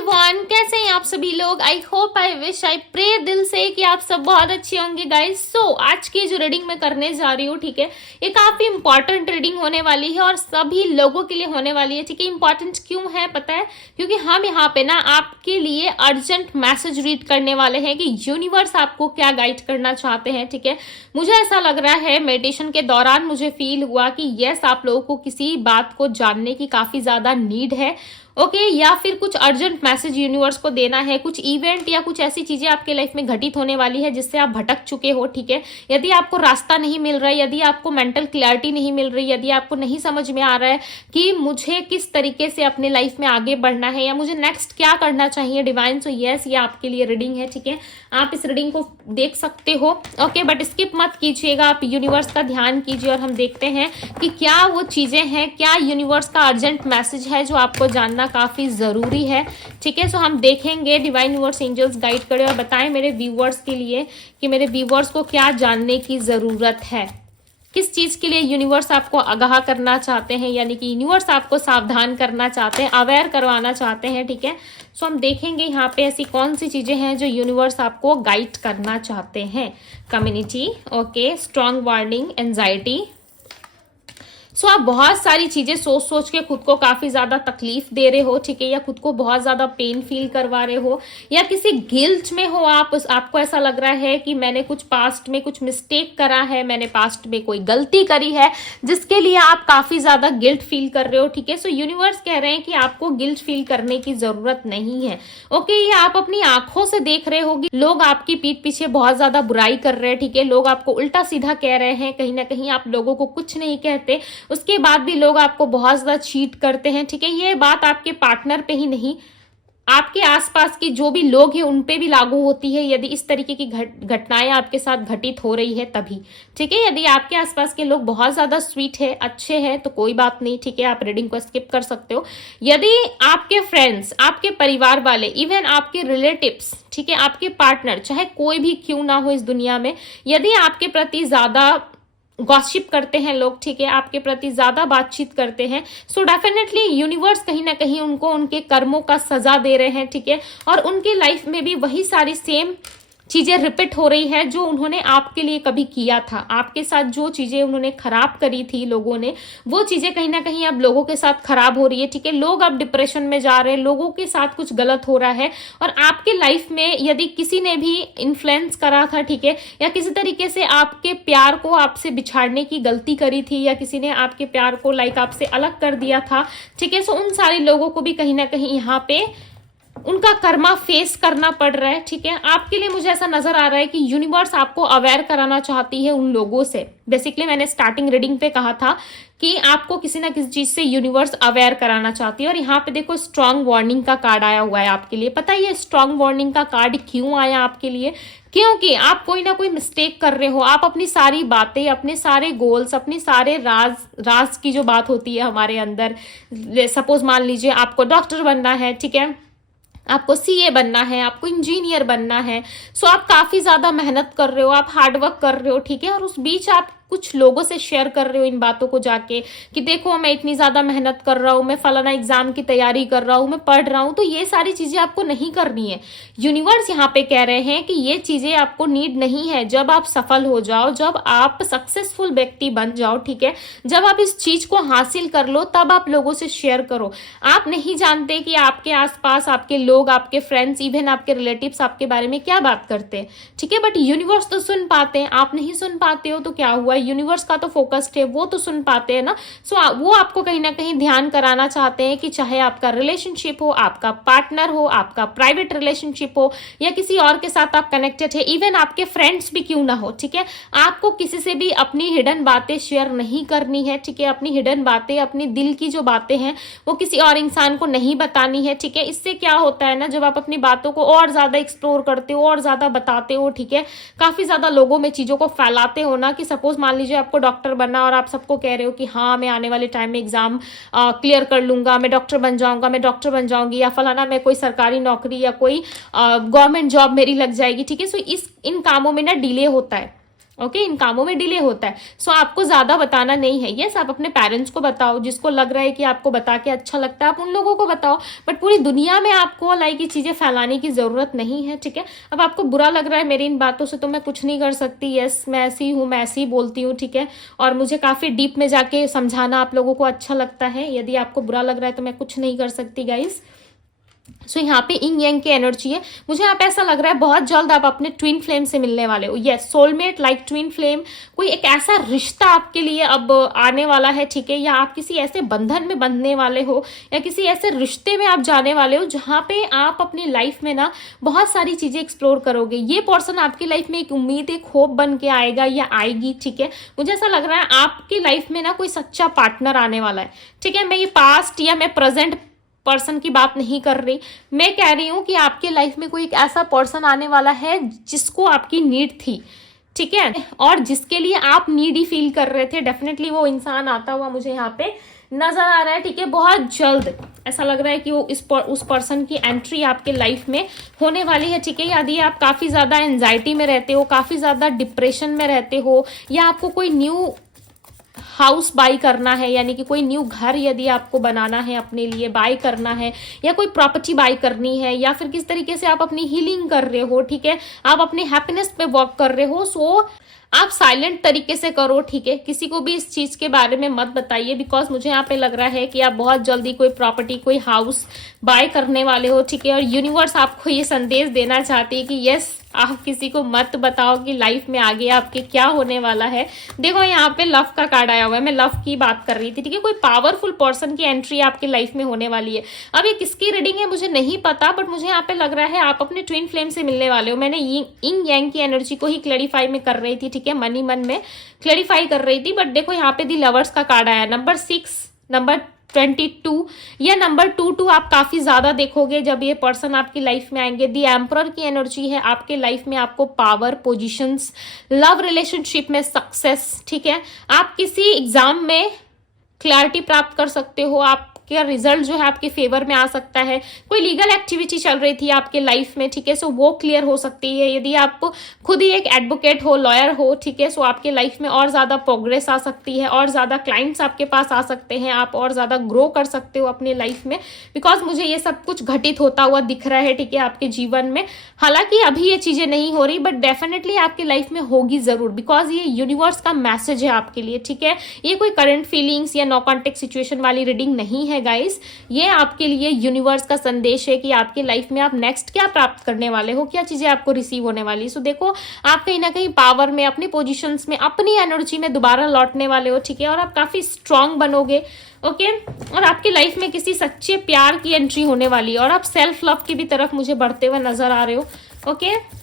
Everyone, कैसे हैं आप सभी लोग। I hope, I wish, I pray दिल से कि आप सब बहुत अच्छे होंगे गाइस। सो आज की जो रीडिंग मैं करने जा रही हूँ, ठीक है, ये काफी इंपॉर्टेंट रीडिंग होने वाली है और सभी लोगों के लिए होने वाली है। ठीक है, इंपॉर्टेंट क्यों है पता है? क्योंकि हम यहाँ पे ना आपके लिए अर्जेंट मैसेज रीड करने वाले हैं कि यूनिवर्स आपको क्या गाइड करना चाहते हैं। ठीक है, मुझे ऐसा लग रहा है मेडिटेशन के दौरान मुझे फील हुआ कि यस, आप लोगों को किसी बात को जानने की काफी ज्यादा नीड है। ओके या फिर कुछ अर्जेंट मैसेज यूनिवर्स को देना है, कुछ इवेंट या कुछ ऐसी चीजें आपके लाइफ में घटित होने वाली है जिससे आप भटक चुके हो। ठीक है, यदि आपको रास्ता नहीं मिल रहा है, यदि आपको मेंटल क्लैरिटी नहीं मिल रही, यदि आपको नहीं समझ में आ रहा है कि मुझे किस तरीके से अपने लाइफ में आगे बढ़ना है या मुझे नेक्स्ट क्या करना चाहिए डिवाइन, सो यस, ये आपके लिए रीडिंग है। ठीक है, आप इस रीडिंग को देख सकते हो। ओके, बट स्किप मत कीजिएगा, आप यूनिवर्स का ध्यान कीजिए और हम देखते हैं कि क्या वो चीजें हैं, क्या यूनिवर्स का अर्जेंट मैसेज है जो आपको जानना काफी जरूरी है। ठीक है, सो हम देखेंगे डिवाइन यूनिवर्स एंजल्स गाइड करें और बताएं मेरे व्यूअर्स के लिए कि मेरे व्यूअर्स को क्या जानने की जरूरत है, किस चीज के लिए यूनिवर्स आपको आगाह करना चाहते हैं, यानी कि यूनिवर्स आपको सावधान करना चाहते हैं, अवेयर करवाना चाहते हैं। ठीक है, सो हम देखेंगे यहाँ पे ऐसी कौन सी चीजें हैं जो यूनिवर्स आपको गाइड करना चाहते हैं। Community, okay, strong warning, anxiety. So आप बहुत सारी चीजें सोच सोच के खुद को काफी ज्यादा तकलीफ दे रहे हो। ठीक है, या खुद को बहुत ज्यादा पेन फील करवा रहे हो या किसी गिल्ट में हो आप, आपको ऐसा लग रहा है कि मैंने कुछ पास्ट में कुछ मिस्टेक करा है, मैंने पास्ट में कोई गलती करी है जिसके लिए आप काफी ज्यादा गिल्ट फील कर रहे हो। ठीक है, सो यूनिवर्स कह रहे हैं कि आपको गिल्ट फील करने की जरूरत नहीं है। ओके, ये आप अपनी आंखों से देख रहे हो कि लोग आपकी पीठ पीछे बहुत ज्यादा बुराई कर रहे हैं। ठीक है, लोग आपको उल्टा सीधा कह रहे हैं, कहीं ना कहीं आप लोगों को कुछ नहीं कहते, उसके बाद भी लोग आपको बहुत ज्यादा चीट करते हैं। ठीक है, ये बात आपके पार्टनर पे ही नहीं, आपके आसपास के जो भी लोग हैं उन पे भी लागू होती है यदि इस तरीके की घटनाएं आपके साथ घटित हो रही है तभी। ठीक है, यदि आपके आसपास के लोग बहुत ज्यादा स्वीट है, अच्छे हैं, तो कोई बात नहीं। ठीक है, आप रीडिंग को स्किप कर सकते हो। यदि आपके फ्रेंड्स, आपके परिवार वाले, इवन आपके रिलेटिव्स, ठीक है, आपके पार्टनर, चाहे कोई भी क्यों ना हो इस दुनिया में, यदि आपके प्रति ज्यादा गॉसिप करते हैं लोग, ठीक है, आपके प्रति ज्यादा बातचीत करते हैं, सो डेफिनेटली यूनिवर्स कहीं ना कहीं उनको उनके कर्मों का सजा दे रहे हैं। ठीक है, और उनके लाइफ में भी वही सारी सेम चीजें रिपीट हो रही है जो उन्होंने आपके लिए कभी किया था। आपके साथ जो चीजें उन्होंने खराब करी थी लोगों ने, वो चीजें कहीं ना कहीं अब लोगों के साथ खराब हो रही है। ठीक है, लोग अब डिप्रेशन में जा रहे हैं, लोगों के साथ कुछ गलत हो रहा है और आपके लाइफ में यदि किसी ने भी इन्फ्लुएंस करा था, ठीक है, या किसी तरीके से आपके प्यार को आपसे बिछाड़ने की गलती करी थी या किसी ने आपके प्यार को आपसे अलग कर दिया था, ठीक है, सो उन सारे लोगों को भी कहीं ना कहीं यहाँ पे उनका कर्मा फेस करना पड़ रहा है। ठीक है, आपके लिए मुझे ऐसा नजर आ रहा है कि यूनिवर्स आपको अवेयर कराना चाहती है उन लोगों से। बेसिकली मैंने स्टार्टिंग रीडिंग पे कहा था कि आपको किसी ना किसी चीज से यूनिवर्स अवेयर कराना चाहती है और यहाँ पे देखो स्ट्रॉन्ग वार्निंग का कार्ड आया हुआ है आपके लिए। पता है ये स्ट्रॉन्ग वार्निंग का कार्ड क्यों आया आपके लिए? क्योंकि आप कोई ना कोई मिस्टेक कर रहे हो, आप अपनी सारी बातें, अपने सारे गोल्स, अपने सारे राज की जो बात होती है हमारे अंदर, सपोज मान लीजिए आपको डॉक्टर बनना है, ठीक है, आपको सीए बनना है, आपको इंजीनियर बनना है, सो आप काफी ज्यादा मेहनत कर रहे हो, आप हार्डवर्क कर रहे हो। ठीक है, और उस बीच आप कुछ लोगों से शेयर कर रहे हो इन बातों को जाके कि देखो मैं इतनी ज्यादा मेहनत कर रहा हूँ, मैं फलाना एग्जाम की तैयारी कर रहा हूँ, मैं पढ़ रहा हूँ, तो ये सारी चीजें आपको नहीं करनी है। यूनिवर्स यहाँ पे कह रहे हैं कि ये चीजें आपको नीड नहीं है। जब आप सफल हो जाओ, जब आप सक्सेसफुल व्यक्ति बन जाओ, ठीक है, जब आप इस चीज को हासिल कर लो, तब आप लोगों से शेयर करो। आप नहीं जानते कि आपके आसपास आपके लोग, आपके फ्रेंड्स, इवन आपके रिलेटिव्स आपके बारे में क्या बात करते हैं। ठीक है, बट यूनिवर्स तो सुन पाते हैं, आप नहीं सुन पाते हो तो क्या हुआ, यूनिवर्स का तो फोकस्ड है, वो तो सुन पाते हैं ना। सो वो आपको कहीं ना कहीं ध्यान कराना चाहते हैं कि चाहे आपका रिलेशनशिप हो, आपका पार्टनर हो, आपका प्राइवेट रिलेशनशिप हो या किसी और के साथ आप कनेक्टेड है, इवन आपके फ्रेंड्स भी क्यों ना हो, ठीक है, आपको किसी से भी अपनी हिडन बातें शेयर नहीं करनी है। ठीक है, अपनी हिडन बातें, अपनी दिल की जो बातें हैं वो किसी और इंसान को नहीं बतानी है। ठीक है, इससे क्या होता है ना, जब आप अपनी बातों को और ज्यादा एक्सप्लोर करते हो और ज्यादा बताते हो, ठीक है, काफी ज्यादा लोगों में चीजों को फैलाते हो ना, कि सपोज मान लीजिए आपको डॉक्टर बनना और आप सबको कह रहे हो कि हाँ मैं आने वाले टाइम में एग्जाम क्लियर कर लूंगा, मैं डॉक्टर बन जाऊंगा, मैं डॉक्टर बन जाऊंगी, या फलाना मैं कोई सरकारी नौकरी या कोई गवर्नमेंट जॉब मेरी लग जाएगी। ठीक है, सो इन कामों में ना डिले होता है। ओके इन कामों में डिले होता है। सो आपको ज्यादा बताना नहीं है। यस, आप अपने पेरेंट्स को बताओ, जिसको लग रहा है कि आपको बता के अच्छा लगता है आप उन लोगों को बताओ, बट पूरी दुनिया में आपको लाइक ये चीजें फैलाने की जरूरत नहीं है, ठीक है। अब आपको बुरा लग रहा है मेरी इन बातों से तो मैं कुछ नहीं कर सकती। यस, मैं ऐसी हूँ, मैं ऐसी बोलती हूँ, ठीक है, और मुझे काफी डीप में जाके समझाना आप लोगों को अच्छा लगता है। यदि आपको बुरा लग रहा है तो मैं कुछ नहीं कर सकती गाइस। सो यहाँ पे इंग यांग की एनर्जी है। मुझे यहाँ पे ऐसा लग रहा है बहुत जल्द आप अपने ट्विन फ्लेम से मिलने वाले हो। Yes, soulmate like twin flame, कोई एक ऐसा रिश्ता आपके लिए अब आने वाला है, ठीक है, या आप किसी ऐसे बंधन में बंधने वाले हो या किसी ऐसे रिश्ते में आप जाने वाले हो जहाँ पे आप अपनी लाइफ में ना बहुत सारी चीजें एक्सप्लोर करोगे। ये पर्सन आपकी लाइफ में एक उम्मीद, एक होप बन के आएगा या आएगी, ठीक है। मुझे ऐसा लग रहा है आपकी लाइफ में ना कोई सच्चा पार्टनर आने वाला है, ठीक है। मैं ये पास्ट या मैं प्रेजेंट पर्सन की बात नहीं कर रही, मैं कह रही हूं कि आपके लाइफ में कोई एक ऐसा पर्सन आने वाला है जिसको आपकी नीड थी, ठीक है, और जिसके लिए आप नीडी फील कर रहे थे। डेफिनेटली वो इंसान आता हुआ मुझे यहाँ पे नजर आ रहा है, ठीक है। बहुत जल्द ऐसा लग रहा है कि वो उस पर्सन की एंट्री आपके लाइफ में होने वाली है, ठीक है। यदि आप काफी ज्यादा एंजाइटी में रहते हो, काफी ज्यादा डिप्रेशन में रहते हो, या आपको कोई न्यू हाउस बाई करना है, यानी कि कोई न्यू घर यदि आपको बनाना है, अपने लिए बाई करना है, या कोई प्रॉपर्टी बाई करनी है, या फिर किस तरीके से आप अपनी हीलिंग कर रहे हो, ठीक है, आप अपने हैप्पीनेस पे वर्क कर रहे हो, सो आप साइलेंट तरीके से करो, ठीक है। किसी को भी इस चीज के बारे में मत बताइए, बिकॉज मुझे यहाँ पे लग रहा है कि आप बहुत जल्दी कोई प्रॉपर्टी, कोई हाउस बाय करने वाले हो, ठीक है। और यूनिवर्स आपको ये संदेश देना चाहती है कि यस, आप किसी को मत बताओ कि लाइफ में आगे आपके क्या होने वाला है। देखो यहाँ पे लव का कार्ड आया हुआ है, मैं लव की बात कर रही थी, ठीक है। कोई पावरफुल पर्सन की एंट्री आपके लाइफ में होने वाली है। अब ये किसकी रीडिंग है मुझे नहीं पता, बट मुझे यहाँ पे लग रहा है आप अपने ट्विन फ्लेम से मिलने वाले हो। मैंने इंग यांग की एनर्जी को ही क्लैरिफाई में कर रही थी, ठीक है, मनी मन में क्लैरिफाई कर रही थी, बट देखो यहाँ पे दी लवर्स का कार्ड आया, नंबर 6, नंबर 22 या नंबर 22 आप काफी ज्यादा देखोगे जब ये पर्सन आपकी लाइफ में आएंगे। दी एम्परर की एनर्जी है आपके लाइफ में, आपको पावर, पोजीशंस, लव रिलेशनशिप में सक्सेस, ठीक है। आप किसी एग्जाम में क्लैरिटी प्राप्त कर सकते हो, आपका रिजल्ट जो है आपके फेवर में आ सकता है। कोई लीगल एक्टिविटी चल रही थी आपके लाइफ में, ठीक है, सो वो क्लियर हो सकती है। यदि आप खुद ही एक एडवोकेट हो, लॉयर हो, ठीक है, सो आपके लाइफ में और ज्यादा प्रोग्रेस आ सकती है, और ज्यादा क्लाइंट्स आपके पास आ सकते हैं, आप और ज्यादा ग्रो कर सकते हो अपने लाइफ में, बिकॉज मुझे ये सब कुछ घटित होता हुआ दिख रहा है, ठीक है, आपके जीवन में। हालांकि अभी ये चीजें नहीं हो रही, बट डेफिनेटली आपकी लाइफ में होगी जरूर, बिकॉज ये यूनिवर्स का मैसेज है आपके लिए, ठीक है। ये कोई करंट फीलिंग्स या नो कॉन्टेक्ट सिचुएशन वाली रीडिंग नहीं है गाइस, ये आपके लिए यूनिवर्स का संदेश है कि आपकी लाइफ में आप नेक्स्ट क्या प्राप्त करने वाले हो, क्या चीजें आपको रिसीव होने वाली है। सो देखो आप कहीं ना कहीं पावर में, अपनी पोजीशंस में, अपनी एनर्जी में दोबारा लौटने वाले हो, ठीक है, और आप काफी स्ट्रांग बनोगे, ओके। और आपकी लाइफ में किसी सच्चे प्यार की एंट्री होने वाली है, और आप सेल्फ लव की भी तरफ मुझे बढ़ते हुए नजर आ रहे हो, ओके।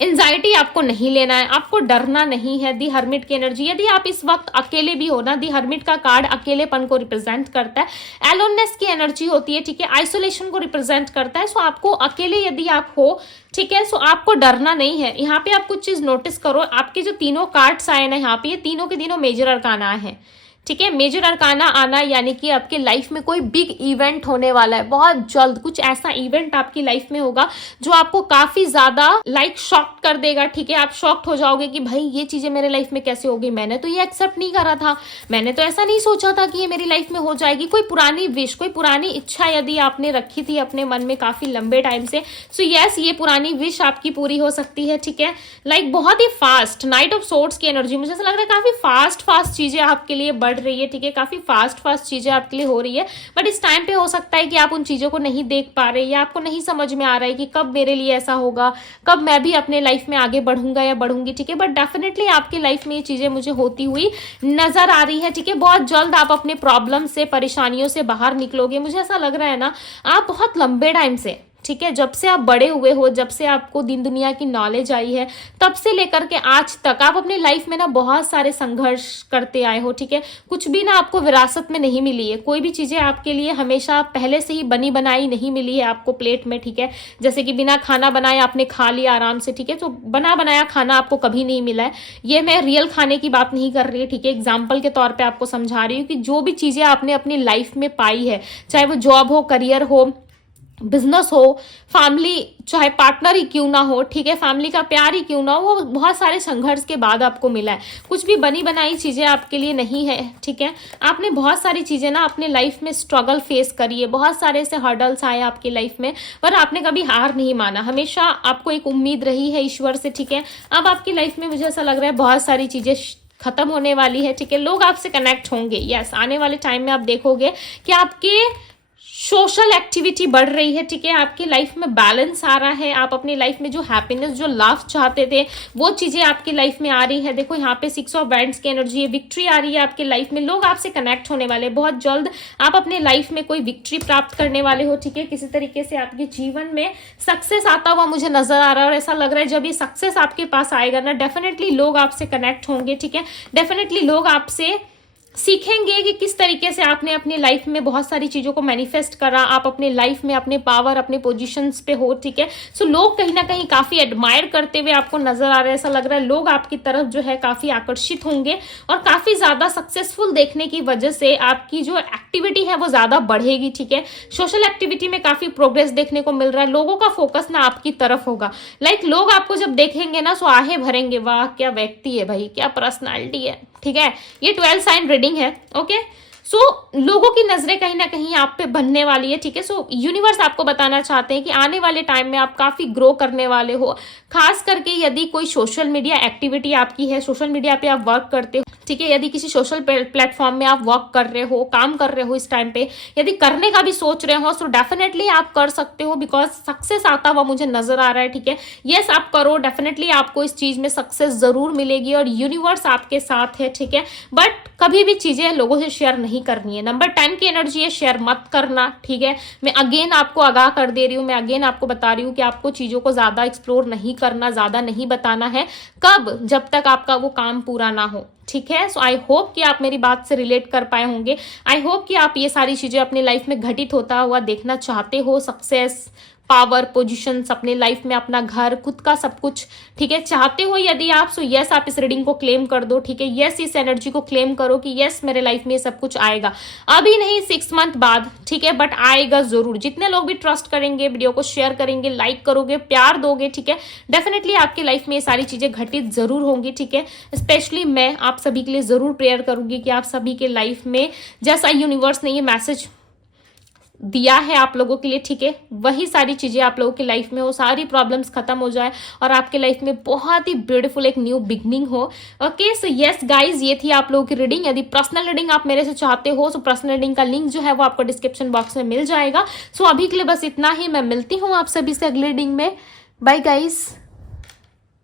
एंजाइटी आपको नहीं लेना है, आपको डरना नहीं है। दी हर्मिट की एनर्जी, यदि आप इस वक्त अकेले भी हो ना, दी हर्मिट का कार्ड अकेलेपन को रिप्रेजेंट करता है, एलोननेस की एनर्जी होती है, ठीक है, आइसोलेशन को रिप्रेजेंट करता है। सो आपको अकेले यदि आप हो, ठीक है, सो आपको डरना नहीं है। यहाँ पे आप कुछ चीज नोटिस करो, आपके जो तीनों कार्ड्स आए ना यहाँ पे, ये तीनों के तीनों मेजर अरकाना है, ठीक है। मेजर अरकाना आना यानी कि आपके लाइफ में कोई बिग इवेंट होने वाला है बहुत जल्द। कुछ ऐसा इवेंट आपकी लाइफ में होगा जो आपको काफी ज्यादा लाइक शॉक कर देगा, ठीक है। आप शॉक्ड हो जाओगे कि भाई ये चीजें मेरे लाइफ में कैसे होगी, मैंने तो ये एक्सेप्ट नहीं करा था, मैंने तो ऐसा नहीं सोचा था कि ये मेरी लाइफ में हो जाएगी। कोई पुरानी विश, कोई पुरानी इच्छा यदि आपने रखी थी अपने मन में काफी लंबे टाइम से, सो यस, ये पुरानी विश आपकी पूरी हो सकती है, ठीक है। लाइक बहुत ही फास्ट नाइट ऑफ सोर्ड्स की एनर्जी, मुझे ऐसा लग रहा है काफी फास्ट चीजें आपके लिए बढ़ रही है, ठीक है, काफी फास्ट चीजें आपके लिए हो रही है। बट इस टाइम पे हो सकता है कि आप उन चीजों को नहीं देख पा रहे, या आपको नहीं समझ में आ रहा है कि कब मेरे लिए ऐसा होगा, कब मैं भी अपने लाइफ में आगे बढ़ूंगा या बढ़ूंगी, ठीक है। बट डेफिनेटली आपकी लाइफ में ये चीजें मुझे होती हुई नजर आ रही है, ठीक है। बहुत जल्द आप अपने प्रॉब्लम से, परेशानियों से बाहर निकलोगे। मुझे ऐसा लग रहा है ना, आप बहुत लंबे टाइम से, ठीक है, जब से आप बड़े हुए हो, जब से आपको दिन दुनिया की नॉलेज आई है, तब से लेकर के आज तक आप अपने लाइफ में ना बहुत सारे संघर्ष करते आए हो, ठीक है। कुछ भी ना आपको विरासत में नहीं मिली है, कोई भी चीजें आपके लिए हमेशा पहले से ही बनी बनाई नहीं मिली है आपको प्लेट में, ठीक है। जैसे कि बिना खाना बनाए आपने खा लिया आराम से, ठीक है, तो बना बनाया खाना आपको कभी नहीं मिला है। ये मैं रियल खाने की बात नहीं कर रही, ठीक है, एग्जाम्पल के तौर पर आपको समझा रही हूँ कि जो भी चीजें आपने अपनी लाइफ में पाई है, चाहे वो जॉब हो, करियर हो, बिजनेस हो, फैमिली चाहे पार्टनर ही क्यों ना हो, ठीक है, फैमिली का प्यार ही क्यों ना हो, वो बहुत सारे संघर्ष के बाद आपको मिला है। कुछ भी बनी बनाई चीजें आपके लिए नहीं है, ठीक है। आपने बहुत सारी चीजें ना अपने लाइफ में स्ट्रगल फेस करी है, बहुत सारे ऐसे हर्डल्स आए आपकी लाइफ में, पर आपने कभी हार नहीं माना, हमेशा आपको एक उम्मीद रही है ईश्वर से, ठीक है। अब आपकी लाइफ में मुझे ऐसा लग रहा है बहुत सारी चीजें खत्म होने वाली है, ठीक है। लोग आपसे कनेक्ट होंगे, यस, आने वाले टाइम में आप देखोगे कि आपके सोशल एक्टिविटी बढ़ रही है, ठीक है। आपकी लाइफ में बैलेंस आ रहा है, आप अपनी लाइफ में जो हैप्पीनेस, जो लव चाहते थे, वो चीजें आपकी लाइफ में आ रही है। देखो यहाँ पे 6 ऑफ वैंड्स की एनर्जी है, विक्ट्री आ रही है आपकी लाइफ में, लोग आपसे कनेक्ट होने वाले हैं बहुत जल्द, आप अपने लाइफ में कोई विक्ट्री प्राप्त करने वाले हो, ठीक है। किसी तरीके से आपके जीवन में सक्सेस आता हुआ मुझे नजर आ रहा है, और ऐसा लग रहा है जब ये सक्सेस आपके पास आएगा ना, डेफिनेटली लोग आपसे कनेक्ट होंगे, ठीक है। डेफिनेटली लोग आपसे सीखेंगे कि किस तरीके से आपने अपनी लाइफ में बहुत सारी चीजों को मैनिफेस्ट करा, आप अपने लाइफ में अपने पावर, अपने पोजीशंस पे हो, ठीक है। सो लोग कहीं ना कहीं काफी एडमायर करते हुए आपको नजर आ रहे हैं, ऐसा लग रहा है लोग आपकी तरफ जो है काफी आकर्षित होंगे, और काफी ज्यादा सक्सेसफुल देखने की वजह से आपकी जो एक्टिविटी है वो ज्यादा बढ़ेगी, ठीक है। सोशल एक्टिविटी में काफी प्रोग्रेस देखने को मिल रहा है, लोगों का फोकस ना आपकी तरफ होगा, लाइक लोग आपको जब देखेंगे ना सो आहे भरेंगे, वाह क्या व्यक्ति है भाई, क्या पर्सनालिटी है, ठीक है। ये 12 साइन रीडिंग है, ओके। सो लोगों की नजरें कहीं ना कहीं आप पे बनने वाली है, ठीक है। सो यूनिवर्स आपको बताना चाहते हैं कि आने वाले टाइम में आप काफी ग्रो करने वाले हो, खास करके यदि कोई सोशल मीडिया एक्टिविटी आपकी है, सोशल मीडिया पे आप वर्क करते हो, ठीक है। यदि किसी सोशल प्लेटफॉर्म में आप वर्क कर रहे हो, काम कर रहे हो इस टाइम पे, यदि करने का भी सोच रहे हो, तो डेफिनेटली आप कर सकते हो, बिकॉज सक्सेस आता हुआ मुझे नजर आ रहा है, ठीक है। यस, आप करो, डेफिनेटली आपको इस चीज में सक्सेस जरूर मिलेगी, और यूनिवर्स आपके साथ है, ठीक है। बट कभी भी चीजें लोगों से शेयर नहीं करनी है। नंबर 10 की एनर्जी है, शेयर मत करना, ठीक है। मैं अगेन आपको आगाह कर दे रही हूँ, मैं अगेन आपको बता रही हूँ कि आपको चीजों को ज्यादा एक्सप्लोर नहीं करना, ज्यादा नहीं बताना है। कब? जब तक आपका वो काम पूरा ना हो, ठीक है। सो आई होप कि आप मेरी बात से रिलेट कर पाए होंगे, आई होप कि आप ये सारी चीजें अपनी लाइफ में घटित होता हुआ देखना चाहते हो, सक्सेस, पावर, पोजीशंस अपने लाइफ में, अपना घर, खुद का सब कुछ, ठीक है, चाहते हो यदि आप, सो यस आप इस रीडिंग को क्लेम कर दो, ठीक है। यस, इस एनर्जी को क्लेम करो कि यस मेरे लाइफ में ये सब कुछ आएगा, अभी नहीं 6 मंथ बाद, ठीक है, बट आएगा जरूर। जितने लोग भी ट्रस्ट करेंगे, वीडियो को शेयर करेंगे, लाइक करोगे, प्यार दोगे, ठीक है, डेफिनेटली आपकी लाइफ में ये सारी चीजें घटित जरूर होंगी, ठीक है। स्पेशली मैं आप सभी के लिए जरूर प्रेयर करूंगी कि आप सभी के लाइफ में जैसा यूनिवर्स ने ये मैसेज दिया है आप लोगों के लिए, ठीक है, वही सारी चीजें आप लोगों की लाइफ में हो, सारी प्रॉब्लम्स खत्म हो जाए, और आपके लाइफ में बहुत ही ब्यूटीफुल एक न्यू बिगनिंग हो। ओके, सो यस गाइज, ये थी आप लोगों की रीडिंग। यदि पर्सनल रीडिंग आप मेरे से चाहते हो, तो पर्सनल रीडिंग का लिंक जो है वो आपको डिस्क्रिप्शन बॉक्स में मिल जाएगा। सो अभी के लिए बस इतना ही, मैं मिलती हूँ आप सभी से अगले रीडिंग में। Bye guys.